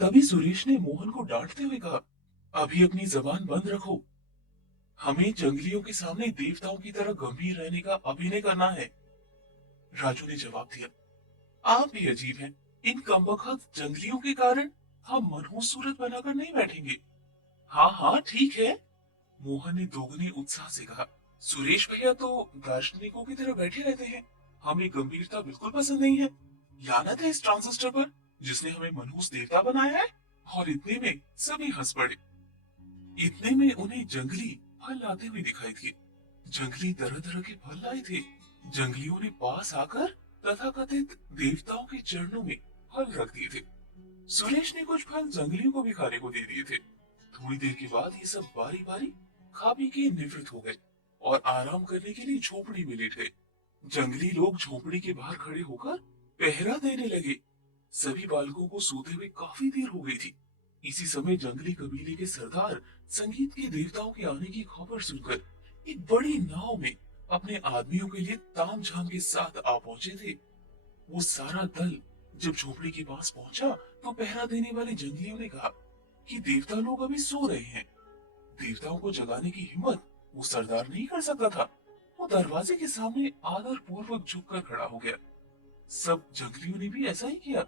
तभी सुरेश ने मोहन को डांटते हुए कहा, अभी अपनी जबान बंद रखो। हमें जंगलियों के सामने देवताओं की तरह गंभीर रहने का अभिनय करना है। राजू ने जवाब दिया, आप भी अजीब हैं। इन कमबख्त जंगलियों के कारण हम मनहूस सूरत बनाकर नहीं बैठेंगे। हाँ हाँ ठीक है, मोहन ने दोगुने उत्साह से कहा। सुरेश भैया तो दार्शनिकों की तरह बैठे रहते हैं। हमें गंभीरता बिल्कुल पसंद नहीं है। लानत है इस ट्रांजिस्टर पर, जिसने हमें मनहूस देवता बनाया है। और इतने में सभी हंस पड़े। इतने में उन्हें जंगली फल लाते हुए दिखाई दिए। जंगली तरह तरह के फल लाए थे। जंगलियों ने पास आकर तथाकथित देवताओं के चरणों में फल रख दिए थे। सुरेश ने कुछ फल जंगलियों को भी खाने को दे दिए थे। थोड़ी देर के बाद ये सब बारी बारी खा पी के निवृत्त हो गए और आराम करने के लिए झोपड़ी में लेट गए। जंगली लोग झोपड़ी के बाहर खड़े होकर पहरा देने लगे। सभी बालकों को सोते हुए काफी देर हो गई थी। इसी समय जंगली कबीले के सरदार संगीत के देवताओं के आने की खबर सुनकर एक बड़ी नाव में अपने आदमियों के लिए ताम झाम के साथ आ पहुंचे थे। वो सारा दल जब झोपड़ी के पास पहुंचा तो पहरा देने वाले जंगलियों ने कहा कि देवता लोग अभी सो रहे हैं। देवताओं को जगाने की हिम्मत वो सरदार नहीं कर सकता था। वो दरवाजे के सामने आदर पूर्वक झुककर खड़ा हो गया। सब जंगलियों ने भी ऐसा ही किया।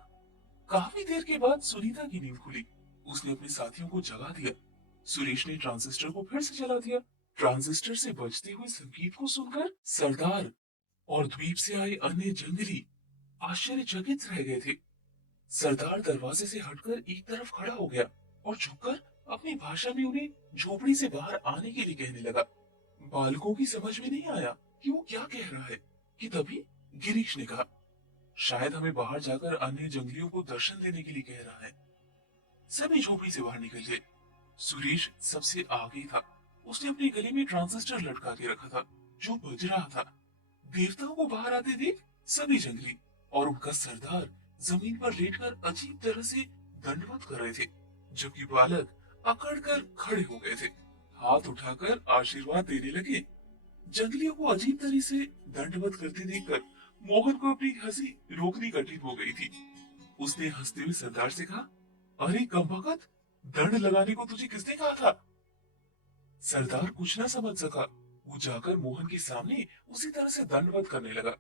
काफी देर के बाद सुनीता की नींद खुली। उसने अपने साथियों को जगा दिया। सुरेश ने ट्रांजिस्टर को फिर से चला दिया। ट्रांजिस्टर से बजते हुए संगीत को सुनकर सरदार और द्वीप से आए अन्य जंगली आश्चर्यचकित रह गए थे। सरदार दरवाजे से हटकर एक तरफ खड़ा हो गया और झुककर अपनी भाषा में उन्हें झोपड़ी से बाहर आने के लिए कहने लगा। बालकों की समझ में नहीं आया कि वो क्या कह रहा है कि तभी गिरीश ने कहा, शायद हमें बाहर जाकर अन्य जंगलियों को दर्शन देने के लिए कह रहा है। सभी झोपड़ी से बाहर निकल गए। सुरेश सबसे आगे था। उसने अपने गले में ट्रांजिस्टर लटका के रखा था जो बज रहा था। देवताओं को बाहर आते देख सभी जंगली और उनका सरदार जमीन पर लेटकर अजीब तरह से दंडवत कर रहे थे, जबकि बालक अकड़ कर खड़े हो गए थे, हाथ उठाकर आशीर्वाद देने लगे। जंगलियों को अजीब तरह से दंडवत करते देखकर मोहन को अपनी हंसी रोकनी कठिन हो गई थी। उसने हंसते हुए सरदार से कहा, अरे कमबख्त, दंड लगाने को तुझे किसने कहा था? सरदार कुछ ना समझ सका। वो जाकर मोहन के सामने उसी तरह से दंडवत करने लगा।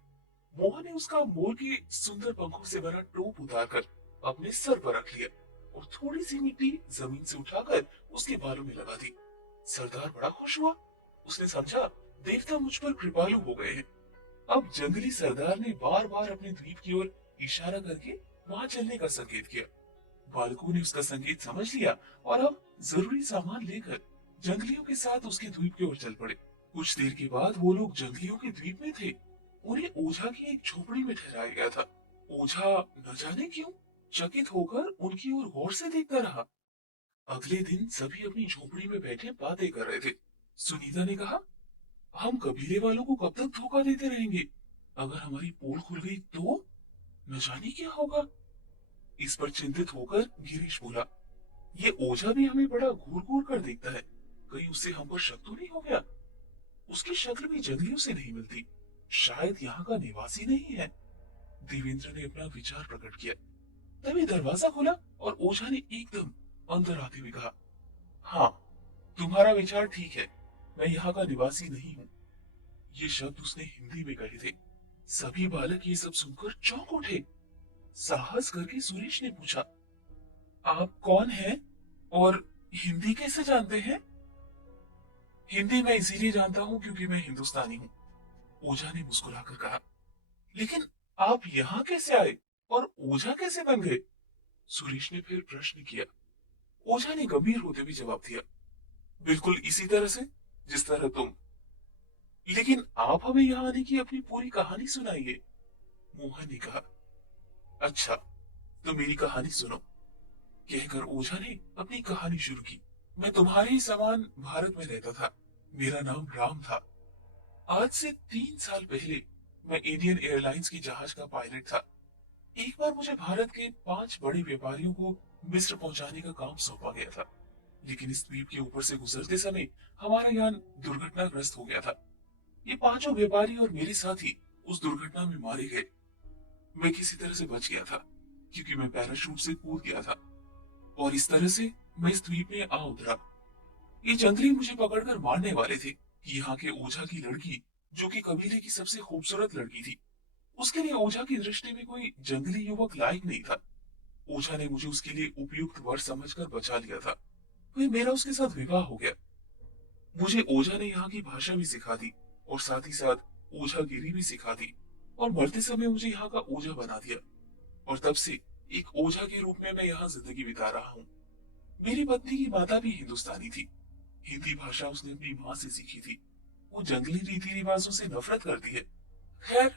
मोहन ने उसका मोर के सुंदर पंखों से भरा टोप उतारकर अपने सर पर रख लिया और थोड़ी सी मिट्टी जमीन से उठाकर उसके बालों में लगा दी। सरदार बड़ा खुश हुआ। उसने समझा देवता मुझ पर कृपालु हो गए हैं। अब जंगली सरदार ने बार बार अपने द्वीप की ओर इशारा करके वहां चलने का संकेत किया। बालकों ने उसका संकेत समझ लिया और अब जरूरी सामान लेकर जंगलियों के साथ उसके द्वीप की ओर चल पड़े। कुछ देर के बाद वो लोग जंगलियों के द्वीप में थे। उन्हें ओझा की एक झोपड़ी में ठहराया गया था। ओझा न जाने क्यों चकित होकर उनकी ओर गौर से देखता रहा। अगले दिन सभी अपनी झोपड़ी में बैठे बातें कर रहे थे। सुनीता ने कहा, हम कबीले वालों को कब तक धोखा देते रहेंगे? अगर हमारी पोल खुल गई तो न जाने क्या होगा। इस पर चिंतित होकर गिरीश बोला, ये ओझा भी हमें बड़ा घूर घूर कर देखता है। कहीं उससे हम पर शक तो नहीं हो गया? उसकी शक्ल भी जंगलियों से नहीं मिलती। शायद यहाँ का निवासी नहीं है। देवेंद्र ने अपना विचार प्रकट किया। तभी दरवाजा खुला और ओझा ने एकदम अंदर आते हुए कहा, हाँ, तुम्हारा विचार ठीक है। मैं यहाँ का निवासी नहीं हूँ। ये शब्द उसने हिंदी में कहे थे। सभी बालक ये सब सुनकर चौंक उठे। साहस करके सुरेश ने पूछा, आप कौन हैं और हिंदी कैसे जानते हैं? हिंदी मैं इसीलिए जानता हूँ क्योंकि मैं हिंदुस्तानी हूँ, ओझा ने मुस्कुराकर कहा। लेकिन आप यहाँ कैसे आए और ओझा कैसे बन गए? सुरेश ने फिर प्रश्न किया। ओझा ने गंभीर होते हुए जवाब दिया, बिल्कुल इसी तरह से जिस तरह तुम। लेकिन आप हमें यहाँ आने की अपनी पूरी कहानी सुनाइए, मोहन ने कहा। अच्छा, तो मेरी कहानी सुनो, कहकर ओझा ने अपनी कहानी शुरू की। मैं तुम्हारे ही समान भारत में रहता था। मेरा नाम राम था। आज से 3 साल पहले मैं इंडियन एयरलाइंस की जहाज का पायलट था। एक बार मुझे भारत के 5 बड़े व्यापारियों को मिस्र पहुंचाने का काम सौंपा गया था। लेकिन इस द्वीप के ऊपर से गुजरते समय हमारा यान दुर्घटनाग्रस्त हो गया था। ये 5 व्यापारी और मेरे साथी उस दुर्घटना में मारे गए। मैं किसी तरह से बच गया था क्योंकि मैं पैराशूट से कूद गया था। और इस तरह से मैं इस द्वीप में आ उतरा। ये जंगली मुझे पकड़कर मारने वाले थे कि यहाँ के ओझा की लड़की, जो कि कबीले की सबसे खूबसूरत लड़की थी, उसके लिए ओझा की दृष्टि में कोई जंगली युवक लायक नहीं था। ओझा ने मुझे उसके लिए उपयुक्त वर समझकर बचा लिया था। फिर मेरा उसके साथ विवाह हो गया। मुझे ओझा ने यहाँ की भाषा भी सिखा दी और साथ ही साथ ओझागिरी भी सिखा दी, और मरते समय मुझे यहाँ का ओझा बना दिया। और तब से एक ओझा के रूप में मैं यहाँ जिंदगी बिता रहा हूँ। मेरी पत्नी की माता भी हिंदुस्तानी थी। हिंदी भाषा उसने अपनी माँ से सीखी थी। वो जंगली रीति रिवाजों से नफरत करती है। खैर,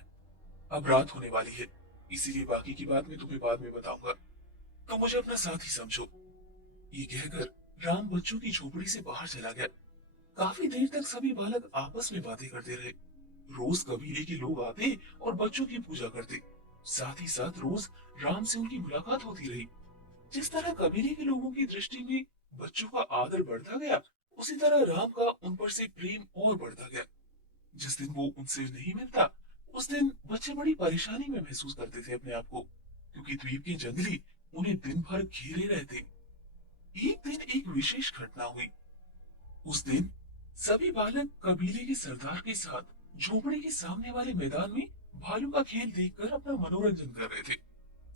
अब रात होने वाली है, इसीलिए बाकी की बात मैं तुम्हें बाद में बताऊंगा। तो मुझे अपना साथी समझो। ये कहकर राम बच्चों की झोपड़ी से बाहर चला गया। काफी देर तक सभी बालक आपस में बातें करते रहे। रोज कबीले के लोग आते और बच्चों की पूजा करते। साथ ही साथ रोज राम से उनकी मुलाकात होती रही। जिस तरह कबीले के लोगों की दृष्टि में बच्चों का आदर बढ़ता गया, उसी तरह राम का उन पर से प्रेम और बढ़ता गया। जिस दिन वो उनसे नहीं मिलता, उस दिन बच्चे बड़ी परेशानी में महसूस करते थे अपने आप को, क्योंकि द्वीप के जंगली उन्हें दिन भर घेरे रहते। एक दिन एक विशेष घटना हुई। उस दिन सभी बालक कबीले के सरदार के साथ झोपड़ी के सामने वाले मैदान में भालू का खेल देखकर अपना मनोरंजन कर रहे थे।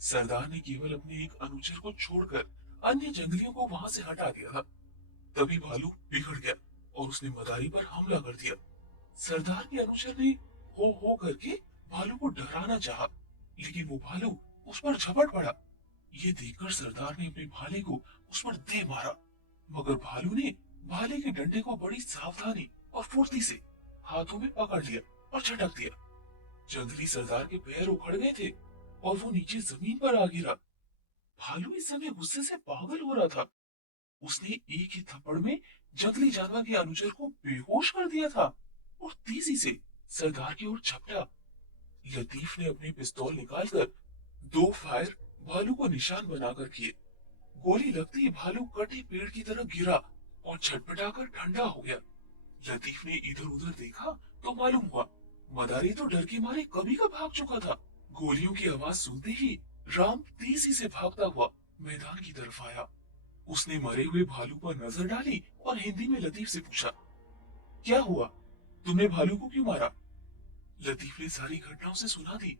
सरदार ने केवल अपने एक अनुचर को छोड़कर अन्य जंगलियों को वहां से हटा दिया था। तभी भालू बिगड़ गया और उसने मदारी पर हमला कर दिया। सरदार के अनुचर ने हो करके भालू को डराना चाहा, लेकिन वो भालू उस पर झपट पड़ा। ये देखकर सरदार ने अपने भाले को उस पर दे मारा, मगर भालू ने भाले के डंडे को बड़ी सावधानी और फुर्ती से हाथों में पकड़ लिया और झटक दिया। जंगली सरदार के पैर उखड़ गए थे और वो नीचे जमीन पर आ गिरा। भालू इस समय गुस्से से पागल हो रहा था। उसने एक ही थप्पड़ में जंगली जानवर के अनुचर को बेहोश कर दिया था और तेजी से सरदार की ओर झपटा। लतीफ ने अपनी पिस्तौल निकालकर दो फायर भालू को निशान बनाकर किए। गोली लगते ही भालू कटे पेड़ की तरह गिरा और छटपटाकर ठंडा हो गया। लतीफ ने इधर उधर देखा तो मालूम हुआ मदारी तो डर के मारे कभी का भाग चुका था। गोलियों की आवाज सुनते ही राम तेजी से भागता हुआ मैदान की तरफ आया। उसने मरे हुए भालू पर नजर डाली और हिंदी में लतीफ से पूछा, क्या हुआ, तुमने भालू को क्यों मारा? लतीफ ने सारी घटना उसे सुना दी।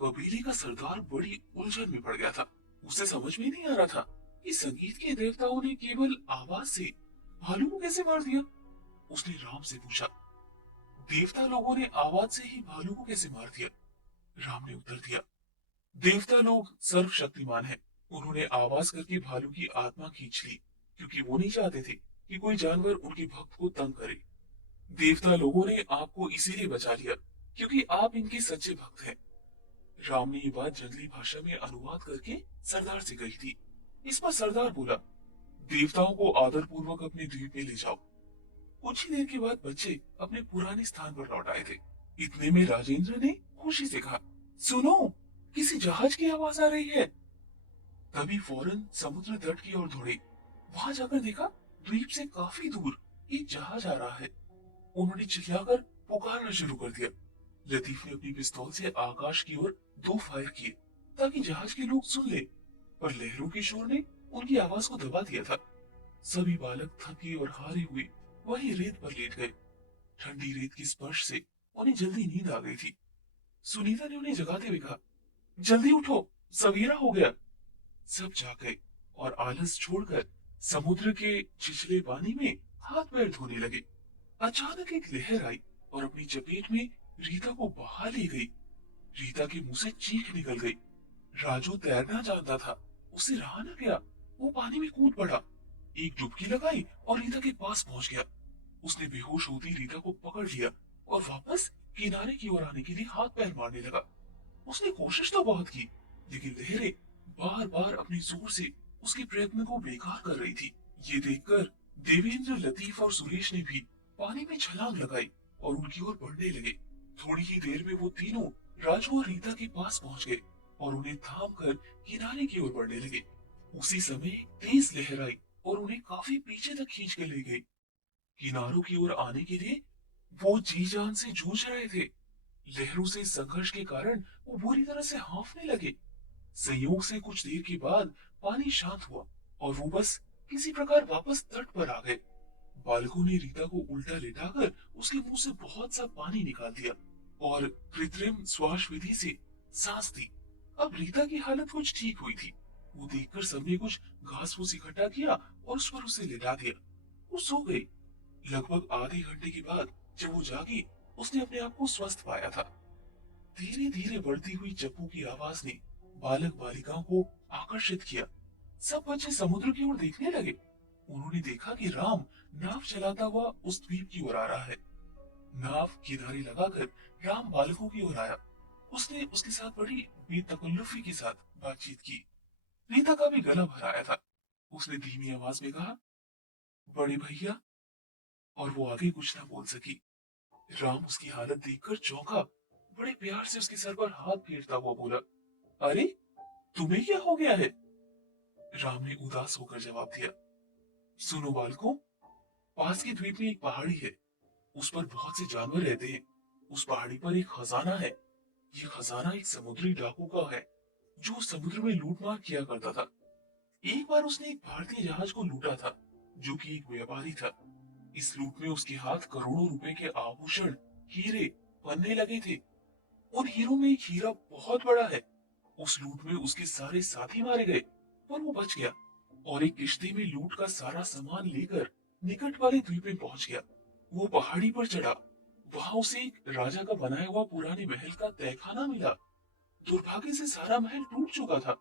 कबीले का सरदार बड़ी उलझन में पड़ गया था। उसे समझ में नहीं आ रहा था कि संगीत के देवताओं ने केवल आवाज से भालू को कैसे मार दिया। उसने राम से पूछा, देवता लोगों ने आवाज से ही भालू को कैसे मार दिया? राम ने उत्तर दिया, देवता लोग सर्वशक्तिमान हैं। उन्होंने आवाज करके भालू की आत्मा खींच ली, क्योंकि वो नहीं चाहते थे कि कोई जानवर उनके भक्त को तंग करे। देवता लोगों ने आपको इसीलिए बचा लिया क्योंकि आप इनके सच्चे भक्त हैं। राम ने ये बात जंगली भाषा में अनुवाद करके सरदार से कही थी। इस पर सरदार बोला, देवताओं को आदर पूर्वक अपने द्वीप में ले जाओ। कुछ ही देर के बाद बच्चे अपने पुराने स्थान पर लौट आए थे। इतने में राजेंद्र ने खुशी से कहा, सुनो, किसी जहाज की आवाज आ रही है। तभी फौरन समुद्र तट की ओर दौड़े। वहां जाकर देखा द्वीप से काफी दूर एक जहाज आ रहा है। उन्होंने चिल्लाकर पुकारना शुरू कर दिया। लतीफ ने अपनी पिस्तौल से आकाश की ओर दो फायर किए ताकि जहाज के लोग सुन ले, पर लहरों के शोर ने उनकी आवाज को दबा दिया था। सभी बालक थके और हारे हुए वही रेत पर लेट गए। ठंडी रेत के स्पर्श से उन्हें जल्दी नींद आ गई थी। सुनीता ने उन्हें जगाते हुए कहा, जल्दी उठो, सवेरा हो गया। सब जाग गए और आलस छोड़कर समुद्र के छिछले पानी में हाथ पैर धोने लगे। अचानक एक लहर आई और अपनी चपेट में रीता को बहा ले गई। रीता के मुंह से चीख निकल गई। राजू तैरना जानता था, उसे रहा न गया। वो पानी में कूद पड़ा, एक डुबकी लगाई और रीता के पास पहुंच गया। उसने बेहोश होती रीता को पकड़ लिया और वापस किनारे की ओर आने के लिए हाथ पैर मारने लगा। उसने कोशिश तो बहुत की, लेकिन लहरें बार बार अपने जोर से उसके प्रयत्न को बेकार कर रही थी। ये देखकर देवेंद्र, लतीफ और सुरेश ने भी पानी में छलांग लगाई और उनकी ओर बढ़ने लगे। थोड़ी ही देर में वो तीनों राजू और रीता के पास पहुंच गए और उन्हें थाम कर किनारे की ओर बढ़ने लगे। उसी समय एक तेज लहर आई और उन्हें काफी पीछे तक खींच के ले गई। किनारों की ओर आने के लिए वो जी जान से जूझ रहे थे। लहरों से संघर्ष के कारण वो बुरी तरह से हांफने लगे। संयोग से कुछ देर के बाद पानी शांत हुआ और वो बस किसी प्रकार वापस तट पर आ गए। बालकों ने रीता को उल्टा लेटाकर उसके मुंह से बहुत सा पानी निकाल दिया और कृत्रिम श्वास विधि से सांस दी। अब रीता की हालत कुछ ठीक हुई थी। वो देखकर सबने कुछ घास फूस इकट्ठा किया और उस पर उसे लेटा दिया। वो सो गई। लगभग आधे घंटे के बाद जब वो जागी, उसने अपने आप को स्वस्थ पाया था। धीरे धीरे बढ़ती हुई चप्पू की आवाज ने बालक बालिकाओं को आकर्षित किया। सब बच्चे समुद्र की ओर देखने लगे। उन्होंने देखा कि राम नाव चलाता हुआ उस द्वीप की ओर आ रहा है। नाव किनारे लगाकर राम बालकों की ओर आया। उसने उसके साथ बड़ी बेतकल्लुफी के साथ बातचीत की। रीता का भी गला भर आया था। उसने धीमी आवाज में कहा, बड़े भैया। और वो आगे कुछ ना बोल सकी। राम उसकी हालत देखकर चौंका। बड़े प्यार से उसके सर पर हाथ फेरता हुआ बोला, अरे तुम्हें क्या हो गया है? राम ने उदास होकर जवाब दिया, सुनो बालकों, पास के द्वीप में एक पहाड़ी है। उस पर बहुत से जानवर रहते हैं। उस पहाड़ी पर एक खजाना है। ये खजाना एक समुद्री डाकू का है, जो समुद्र में लूटमार किया करता था। एक बार उसने एक भारतीय जहाज को लूटा था, जो कि एक व्यापारी था। इस लूट में उसके हाथ करोड़ों रुपए के आभूषण, हीरे बनने लगे थे। उन हीरों में एक हीरा बहुत बड़ा है। उस लूट में उसके सारे साथी मारे गए, पर वो बच गया और एक किश्ती में लूट का सारा सामान लेकर निकट वाले द्वीप में पहुंच गया। वो पहाड़ी पर चढ़ा। वहां उसे एक राजा का बनाया हुआ पुराने महल का तहखाना मिला। दुर्भाग्य से सारा महल टूट चुका था।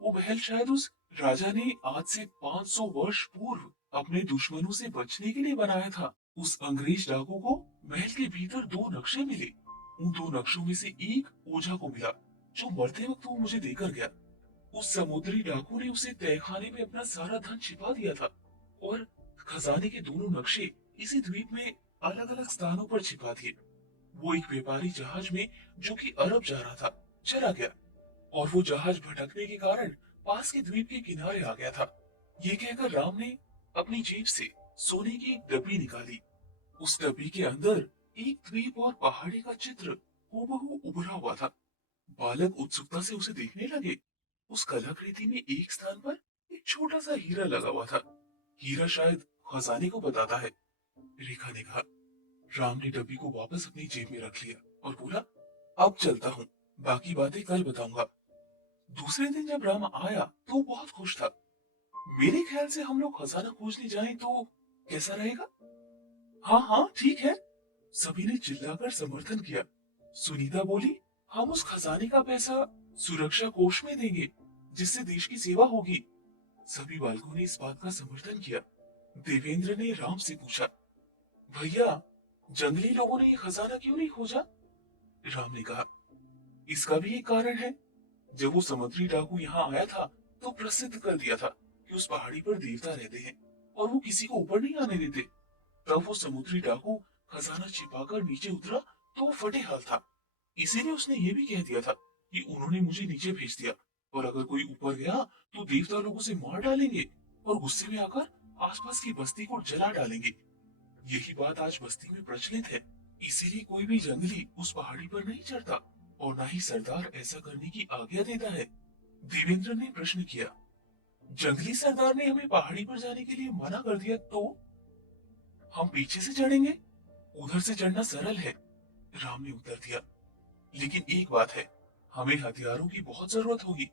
वो महल शायद उस राजा ने आज से 500 वर्ष पूर्व अपने दुश्मनों से बचने के लिए बनाया था। उस अंग्रेज डाकू को महल के भीतर दो नक्शे मिले। उन दो नक्शों में से एक ओझा को मिला, जो मरते वक्त वो मुझे देकर गया। उस समुद्री डाकू ने उसे तहखाने में अपना सारा धन छिपा दिया था और खजाने के दोनों नक्शे इसी द्वीप में अलग अलग स्थानों पर छिपा दिए। वो एक व्यापारी जहाज में, जो कि अरब जा रहा था, चला गया और वो जहाज भटकने के कारण पास के द्वीप के किनारे आ गया था। ये कहकर राम ने अपनी जेब से सोने की एक डब्बी निकाली। उस डब्बी के अंदर एक द्वीप और पहाड़ी का चित्र हूबहू उभरा हुआ था। बालक उत्सुकता से उसे देखने लगे। उस कलाकृति में एक स्थान पर एक छोटा सा हीरा लगा हुआ था। हीरा शायद खजाने को बताता है, रेखा ने कहा। राम ने डब्बी को वापस अपनी जेब में रख लिया और बोला, अब चलता हूँ, बाकी बातें कल बताऊंगा। दूसरे दिन जब राम आया तो वो बहुत खुश था। मेरे ख्याल से हम लोग खजाना खोजने जाएं तो कैसा रहेगा? हाँ हाँ ठीक है, सभी ने चिल्लाकर समर्थन किया। सुनीता बोली, हम उस खजाने का पैसा सुरक्षा कोष में देंगे, जिससे देश की सेवा होगी। सभी बालकों ने इस बात का समर्थन किया। देवेंद्र ने राम से पूछा, भैया, जंगली लोगों ने ये खजाना क्यों नहीं खोजा? राम ने कहा, इसका भी एक कारण है। जब वो समुद्री डाकू यहाँ आया था, तो प्रसिद्ध कर दिया था कि उस पहाड़ी पर देवता रहते हैं और वो किसी को ऊपर नहीं आने देते। तब वो समुद्री डाकू खजाना छिपाकर नीचे उतरा तो वो फटे हाल था। इसीलिए उसने ये भी कह दिया था कि उन्होंने मुझे नीचे भेज दिया और अगर कोई ऊपर गया तो देवता लोग उसे मार डालेंगे और गुस्से में आकर आसपास की बस्ती को जला डालेंगे। यही बात आज बस्ती में प्रचलित है। इसीलिए कोई भी जंगली उस पहाड़ी पर नहीं चढ़ता और ना ही सरदार ऐसा करने की आज्ञा देता है। देवेंद्र ने प्रश्न किया, जंगली सरदार ने हमें पहाड़ी पर जाने के लिए मना कर दिया तो? हम पीछे से चढ़ेंगे, उधर से चढ़ना सरल है, राम ने उत्तर दिया। लेकिन एक बात है, हमें हथियारों की बहुत जरूरत होगी।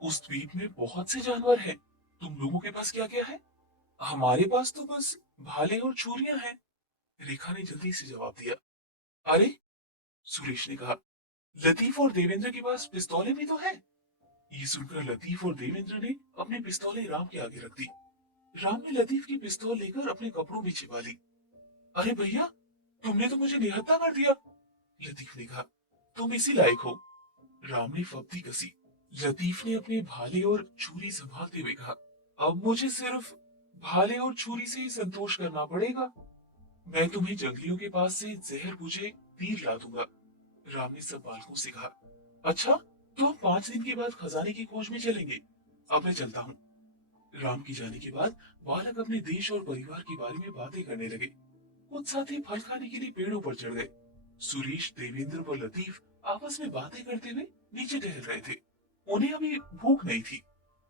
उस द्वीप में बहुत से जानवर हैं। तुम लोगों के पास क्या क्या है? हमारे पास तो बस भाले और छुरियां हैं, रेखा ने जल्दी से जवाब दिया। अरे, सुरेश ने कहा, लतीफ और देवेंद्र के पास पिस्तौलें भी तो हैं। ये सुनकर लतीफ और देवेंद्र ने अपनी पिस्तौलें राम के आगे रख दी। राम ने लतीफ की पिस्तौल लेकर अपने कपड़ों में छिपा ली। अरे भैया, तुमने तो मुझे निहत्था कर दिया, लतीफ ने कहा। तुम इसी लायक हो, राम ने फब्ती कसी। लतीफ ने अपने भाले और छुरी संभालते हुए कहा, अब मुझे सिर्फ भाले और छुरी से ही संतोष करना पड़ेगा। मैं तुम्हें जंगलियों के पास से जहर बुझे तीर ला दूंगा, राम ने सब बालकों से कहा। अच्छा, तो हम 5 दिन के बाद खजाने की खोज में चलेंगे। अब मैं चलता हूँ। राम के जाने के बाद बालक अपने देश और परिवार के बारे में बातें करने लगे। कुछ साथी फल खाने के लिए पेड़ों पर चढ़ गए। सुरेश, देवेंद्र व लतीफ आपस में बातें करते हुए नीचे टहल रहे थे। उन्हें अभी भूख नहीं थी।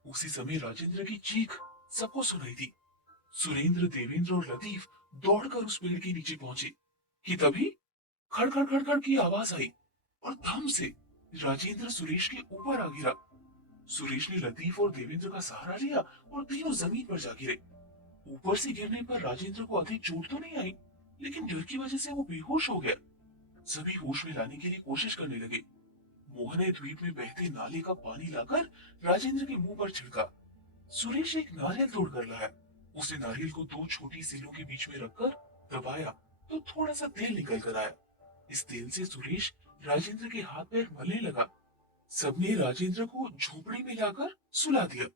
उसी समय राजेंद्र की चीख सबको सुनाई दी। सुरेंद्र, देवेंद्र और लतीफ दौड़कर उस पेड़ के नीचे पहुंचे कि तभी खड़ खड़ खड़ खड़ की आवाज आई और धम से राजेंद्र सुरेश के ऊपर आ गिरा। सुरेश ने लतीफ और देवेंद्र का सहारा लिया और तीनों जमीन पर जा गिरे। ऊपर से गिरने पर राजेंद्र को अधिक चोट तो नहीं आई, लेकिन डर की वजह से वो बेहोश हो गया। सभी होश में लाने के लिए कोशिश करने लगे। मोहन ने द्वीप में बहते नाले का पानी लाकर राजेंद्र के मुंह पर छिड़का। सुरेश एक नारियल तोड़कर लाया। उसने नारियल को दो छोटी सीलों के बीच में रखकर दबाया तो थोड़ा सा तेल निकल कर आया। इस तेल से सुरेश राजेंद्र के हाथ पैर मलने लगा। सबने राजेंद्र को झोपड़ी में लाकर सुला दिया।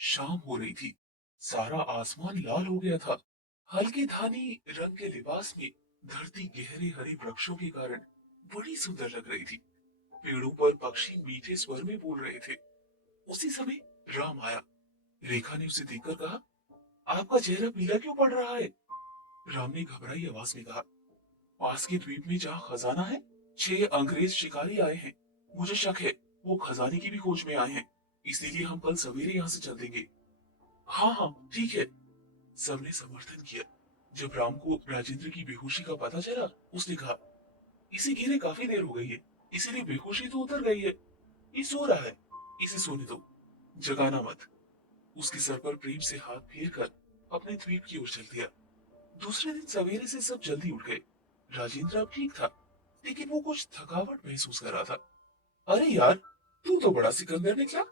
शाम हो रही थी। सारा आसमान लाल हो गया था। हल्के धानी रंग के लिबास में धरती गहरे हरे वृक्षों के कारण बड़ी सुंदर लग रही थी। पेड़ों पर पक्षी मीठे स्वर में बोल रहे थे। उसी समय राम आया। रेखा ने उसे देखकर कहा, आपका चेहरा पीला क्यों पड़ रहा है? राम ने घबराई आवाज में कहा, पास के द्वीप में जहाँ खजाना है, 6 अंग्रेज शिकारी आए हैं। मुझे शक है वो खजाने की भी खोज में आए हैं, इसीलिए हम कल सवेरे यहाँ से चल देंगे। हाँ हाँ ठीक है, सबने समर्थन किया। जब राम को राजेंद्र की बेहोशी का पता चला, उसने कहा, इसे गिरे काफी देर हो गई है, इसीलिए बेहोशी तो उतर गई है। ये सो रहा है, इसे सोने दो, जगाना मत। उसके सर पर प्रेम से हाथ फेर कर अपने द्वीप की ओर चल दिया। दूसरे दिन सवेरे से सब जल्दी उठ गए। राजेंद्र अब ठीक था, लेकिन वो कुछ थकावट महसूस कर रहा था। अरे यार, तू तो बड़ा सिकंदर निकला,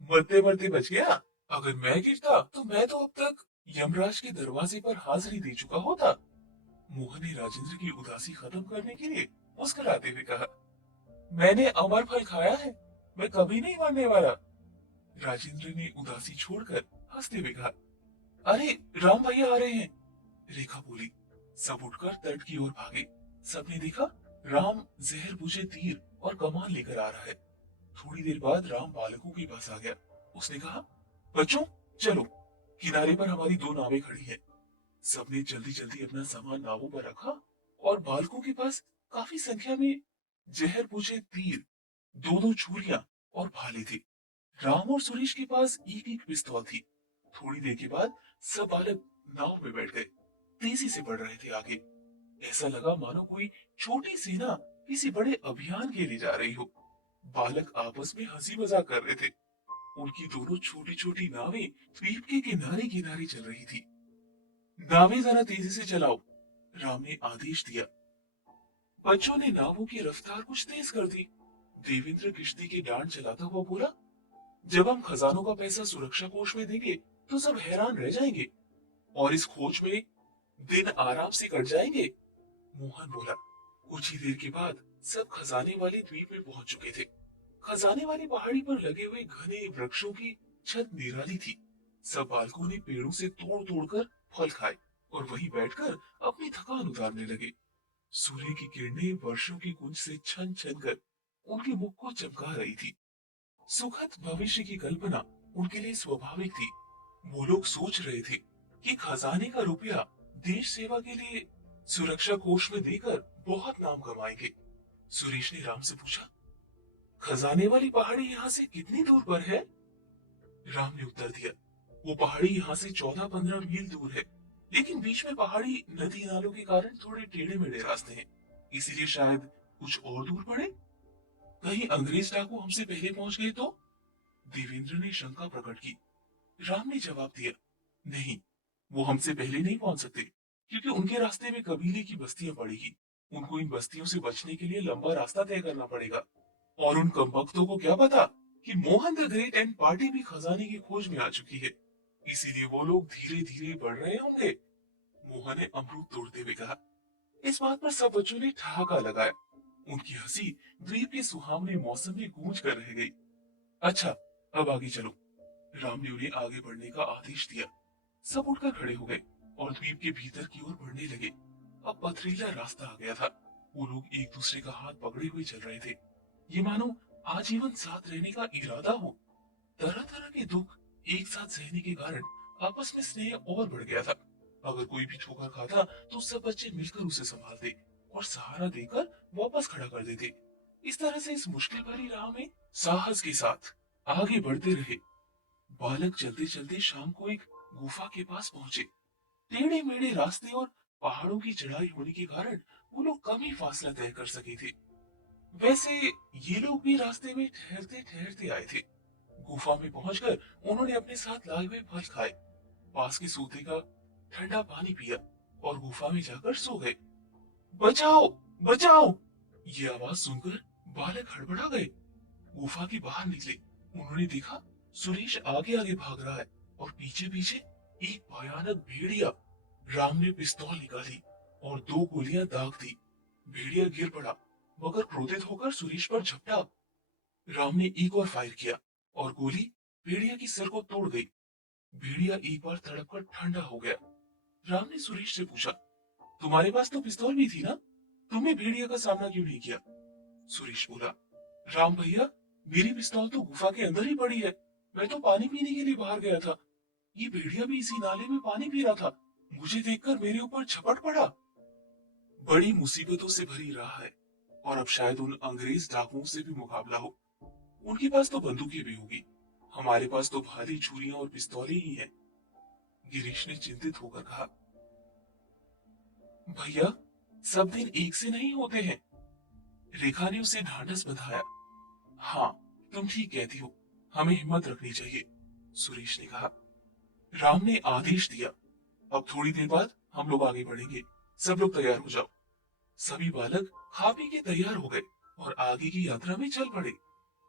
मरते मरते बच गया। अगर मैं गिरता तो मैं तो अब तक यमराज के दरवाजे पर हाजिरी दे चुका होता। मोहन ने राजेंद्र की उदासी खत्म करने के लिए मुस्कुराते हुए कहा, मैंने अमर फल खाया है, मैं कभी नहीं मरने वाला। राजेंद्र ने उदासी छोड़कर हंसते हुए कहा, अरे राम भैया आ रहे हैं। रेखा बोली। सब उठकर तट की ओर भागे। सबने देखा राम जहर बुझे तीर और कमान लेकर आ रहा है। थोड़ी देर बाद राम बालकों के पास आ गया। उसने कहा, बच्चों चलो, किनारे पर हमारी 2 नावें खड़ी हैं। सबने जल्दी जल्दी अपना सामान नावों पर रखा और बालकों के पास काफी संख्या में जहर बुझे तीर, 2 छुरियां और भाले थे। राम और सुरेश के पास एक एक पिस्तौल थी। थोड़ी देर के बाद सब बालक नाव में बैठ गए। तेजी से बढ़ रहे थे आगे। ऐसा लगा मानो कोई छोटी सेना किसी बड़े अभियान के लिए जा रही हो। बालक आपस में हंसी मजाक कर रहे थे। उनकी दोनों छोटी छोटी नावें द्वीप के किनारे किनारे चल रही थी। नावें जरा तेजी से चलाओ, राम ने आदेश दिया। बच्चों ने नावों की रफ्तार कुछ तेज कर दी। देवेंद्र किश्ती की डांड चलाता हुआ बोला, जब हम खजानों का पैसा सुरक्षा कोष में देंगे तो सब हैरान रह जाएंगे और इस खोज में दिन आराम से कट जाएंगे। मोहन बोला। कुछ ही देर के बाद सब खजाने वाले द्वीप में पहुंच चुके थे। खजाने वाली पहाड़ी पर लगे हुए घने वृक्षों की छत निराली थी। सब बालकों ने पेड़ों से तोड़ तोड़ कर फल खाए और वहीं बैठकर अपनी थकान उतारने लगे। सूर्य की किरणें वर्षों की गूंज से छन छन कर उनके मुख को चमका रही थी। सुखद भविष्य की कल्पना उनके लिए स्वाभाविक थी। वो लोग सोच रहे थे कि खजाने का रुपया देश सेवा के लिए सुरक्षा कोष में देकर बहुत नाम कमाएंगे। सुरेश ने राम से पूछा, खजाने वाली पहाड़ी यहाँ से कितनी दूर पर है? राम ने उत्तर दिया, वो पहाड़ी यहाँ से 14-15 मील दूर है, लेकिन बीच में पहाड़ी नदी नालों के कारण थोड़े टेढ़े मेढ़े रास्ते हैं, इसीलिए शायद कुछ और दूर पड़े। कहीं अंग्रेज डाकू हमसे पहले पहुंच गए तो? देवेंद्र ने शंका प्रकट की। राम ने जवाब दिया, नहीं, वो हमसे पहले नहीं पहुंच सकते, क्योंकि उनके रास्ते में कबीले की बस्तियां पड़ेगी। उनको इन बस्तियों से बचने के लिए लंबा रास्ता तय करना पड़ेगा। और उन कमबख्तों को क्या पता कि Mohan the great and party भी खजाने की खोज में आ चुकी है, इसीलिए वो लोग धीरे धीरे बढ़ रहे होंगे। मोहन ने अमरूद तोड़ते हुए कहा। इस बात पर सब बच्चों ने ठहाका लगाया। उनकी हंसी द्वीप के सुहावने मौसम में गूंज कर रह गई। अच्छा, अब आगे चलो, राम ने उन्हें आगे बढ़ने का आदेश दिया। सब उठकर खड़े हो गए और द्वीप के भीतर की ओर बढ़ने लगे। अब पथरीला रास्ता आ गया था। वो लोग एक दूसरे का हाथ पकड़े हुए चल रहे थे। ये मानो आजीवन साथ रहने का इरादा हो। तरह तरह के दुख एक साथ सहने के कारण आपस में स्नेह और बढ़ गया था। अगर कोई भी ठोकर खाता तो सब बच्चे मिलकर उसे संभालते और सहारा देकर वापस खड़ा कर देते। इस तरह से इस मुश्किल भरी राह में साहस के साथ आगे बढ़ते रहे। बालक चलते चलते शाम को एक गुफा के पास पहुंचे। टेढ़े मेढ़े रास्ते और पहाड़ों की चढ़ाई होने के कारण वो लोग कम ही फासला तय कर सके थे। वैसे ये लोग भी रास्ते में ठहरते ठहरते आए थे। गुफा में पहुंचकर उन्होंने अपने साथ लाए हुए फल खाए, पास के सूते का ठंडा पानी पिया और गुफा में जाकर सो गए। बचाओ, बचाओ! ये आवाज सुनकर बालक हड़बड़ा गए। गुफा के बाहर निकले। उन्होंने देखा सुरेश आगे आगे भाग रहा है और पीछे पीछे एक भयानक भेड़िया। राम ने पिस्तौल निकाली और 2 गोलियां दाग दी। भेड़िया गिर पड़ा मगर क्रोधित होकर सुरेश पर झपटा। राम ने एक और फायर किया और गोली भेड़िया की सर को तोड़ गई। भेड़िया एक बार तड़प कर ठंडा हो गया। राम ने सुरेश से पूछा, तुम्हारे पास तो पिस्तौल भी थी ना, तुमने भेड़िया का सामना क्यों नहीं किया? सुरेश बोला, राम भैया, मेरी पिस्तौल तो गुफा के अंदर ही पड़ी है। मैं तो पानी पीने के लिए बाहर गया था। ये भेड़िया भी इसी नाले में पानी पी रहा था। मुझे देखकर मेरे ऊपर झपट पड़ा। बड़ी मुसीबतों से भरी राह है और अब शायद उन अंग्रेज डाकुओं से भी मुकाबला हो। उनके पास तो बंदूकें भी होगी, हमारे पास तो भारी छुरियां और पिस्तौलें ही हैं। गिरीश ने चिंतित होकर कहा, भैया, सब दिन एक से नहीं होते हैं। रेखा ने उसे ढांढस बंधाया। हाँ, तुम ठीक कहती हो, हमें हिम्मत रखनी चाहिए, सुरेश ने कहा। राम ने आदेश दिया, अब थोड़ी देर बाद हम लोग आगे बढ़ेंगे, सब लोग तैयार हो जाओ। सभी बालक खा पी के तैयार हो गए और आगे की यात्रा में चल पड़े।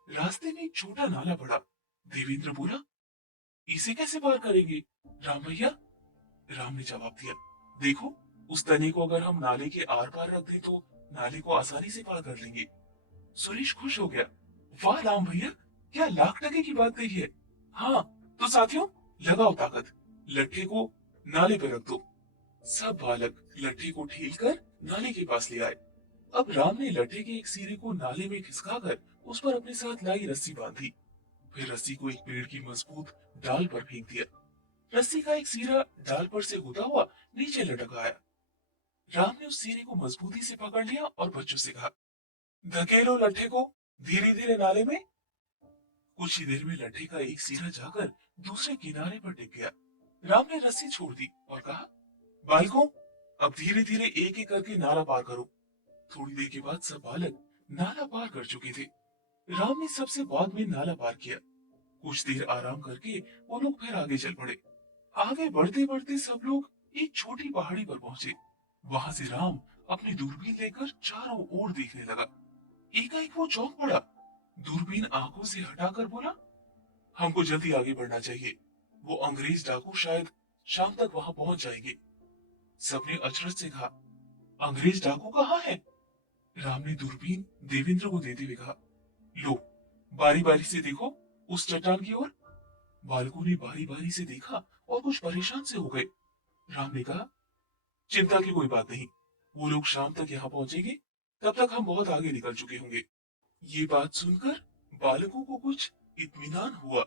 रास्ते में एक छोटा नाला पड़ा। देवेंद्र बोला, इसे कैसे पार करेंगे राम भैया? राम ने जवाब दिया, देखो, उस तने को अगर हम नाले के आर पार रख दें तो नाले को आसानी से पार कर लेंगे। सुरेश खुश हो गया, वाह राम भैया, क्या लाख टके की बात कही है। हाँ, तो साथियों, लगाओ ताकत, लट्ठे को नाले पे रख दो। सब बालक लट्ठे को ठीलकर नाले के पास ले आए। अब राम ने लट्ठे के एक सिरे को नाले में खिसकाकर उस पर अपने साथ लाई रस्सी बांधी। फिर रस्सी को एक पेड़ की मजबूत डाल पर फेंक दिया। रस्सी का एक सिरा डाल पर से होता हुआ नीचे लटक आया। राम ने उस सिरे को मजबूती से पकड़ लिया और बच्चों से कहा, धकेलो लट्ठे को धीरे धीरे नाले में। कुछ ही देर में लट्ठे का एक सिरा जाकर दूसरे किनारे पर टिक गया। राम ने रस्सी छोड़ दी और कहा, बालकों, अब धीरे धीरे एक एक करके नाला पार करो। थोड़ी देर के बाद सब बालक नाला पार कर चुके थे। राम ने सबसे बाद में नाला पार किया। कुछ देर आराम करके वो लोग फिर आगे चल पड़े। आगे बढ़ते बढ़ते सब लोग एक छोटी पहाड़ी पर पहुंचे। वहां से राम अपनी दूरबीन लेकर चारों ओर देखने लगा। एकाएक वो चौंक पड़ा। दूरबीन आंखों से हटाकर बोला, हमको जल्दी आगे बढ़ना चाहिए। वो अंग्रेज डाकू शायद शाम तक वहां पहुंच जाएंगे। सबने अचरज से कहा, अंग्रेज डाकू कहाँ है? राम ने दूरबीन देवेंद्र को देते हुए कहा, लो, बारी बारी से देखो उस चट्टान की ओर। बालकों ने बारी बारी से देखा और कुछ परेशान से हो गए। राम ने कहा, चिंता की कोई बात नहीं, वो लोग शाम तक यहाँ पहुंचेंगे, तब तक हम बहुत आगे निकल चुके होंगे। ये बात सुनकर बालकों को कुछ इत्मीनान हुआ।